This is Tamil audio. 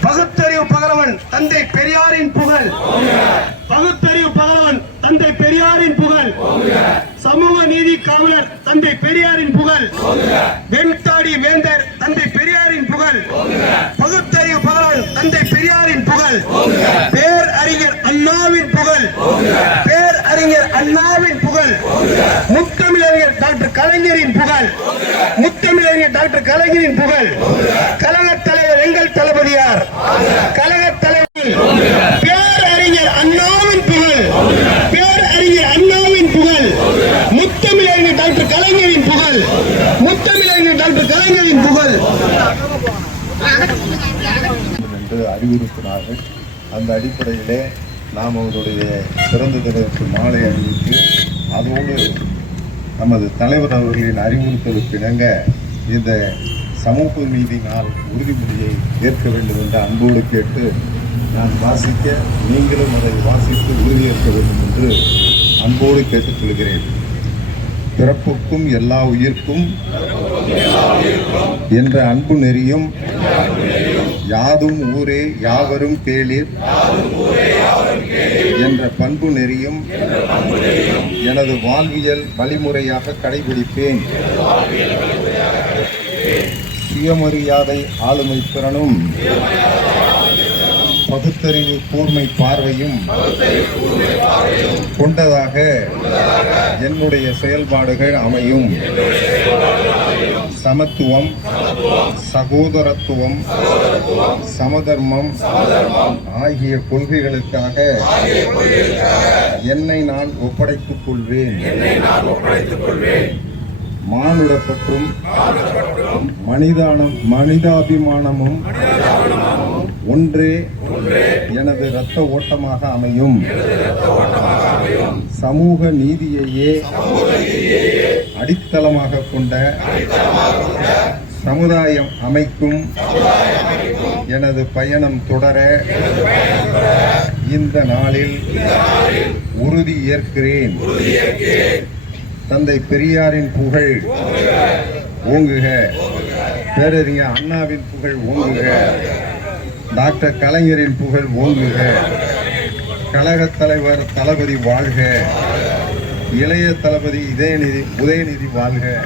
பகுத்தறிவு பகலவன் தந்தை பெரியாரின் புகழ். பகுத்தறிவு பகலவன் தந்தை பெரியாரின் புகழ். சமூக நீதி காவலர் தந்தை பெரியாரின் புகழ். வெண்தாடி வேந்தர் தந்தை பெரியாரின் புகழ். பகுத்தறிவு பகலவன் தந்தை பெரியாரின் புகழ். பேரறிஞர் அண்ணாவின் புகழ். பேரறிஞர் அண்ணாவின் புகழ். முத்தமிழறிஞர் டாக்டர் கலைஞரின் புகழ். முத்தமிழறிஞர் டாக்டர் கலைஞரின் புகழ். கழகத் தலைவர் எங்கள் தளபதியார். கழகத் தலைவர் பேரறிஞர் அண்ணாவின் புகழ். பேரறிஞர் அண்ணாவின் புகழ். முத்தமிழறிஞர் டாக்டர் கலைஞரின் புகழ். முத்தமிழறிஞர் டாக்டர் கலைஞரின் புகழ் என்று அறிவுறுத்தினார்கள். அந்த அடிப்படையிலே நாம் அவருடைய பிறந்த தினத்திற்கு மாலை அணிவித்து அதோடு நமது தலைவர் அவர்களின் அறிவுறுத்தலுக்கு இணங்க இந்த சமூக நீதி நாள் உறுதிமொழியை ஏற்க வேண்டும் என்று அன்போடு கேட்டு நான் வாசிக்க நீங்களும் அதை வாசித்து உறுதியேற்க வேண்டும் என்று அன்போடு கேட்டுக்கொள்கிறேன். பிறப்புக்கும் எல்லா உயிர்க்கும் என்ற அன்பு நெறியும் யாதும் ஊரே யாவரும் கேளீர் என்ற பண்பு நெறியும் எனது வாழ்வியல் வழிமுறையாக கடைபிடிப்பேன். சுயமரியாதை ஆளுமை திறனும் பகுத்தறிவு கூர்மை பார்வையும் கொண்டதாக என்னுடைய செயல்பாடுகள் அமையும். சமத்துவம், சகோதரத்துவம், சமதர்மம் ஆகிய கொள்கைகளுக்காக என்னை நான் ஒப்படைத்துக் கொள்வேன். மானுடப்பற்றும் மனிதாபிமானமும் ஒன்றே எனது இரத்த ஓட்டமாக அமையும். சமூக நீதியையே அடித்தளமாக கொண்ட சமுதாயம் அமைக்கும் எனது பயணம் தொடர இந்த நாளில் உறுதி ஏற்கிறேன். தந்தை பெரியாரின் புகழ் ஓங்குக. பேரறிஞர் அண்ணாவின் புகழ் ஓங்குக. டாக்டர் கலைஞரின் புகழ் ஓங்குக. கழகத் தலைவர் தளபதி வாழ்க. இளைய தளபதி உதயநிதி வாழ்க.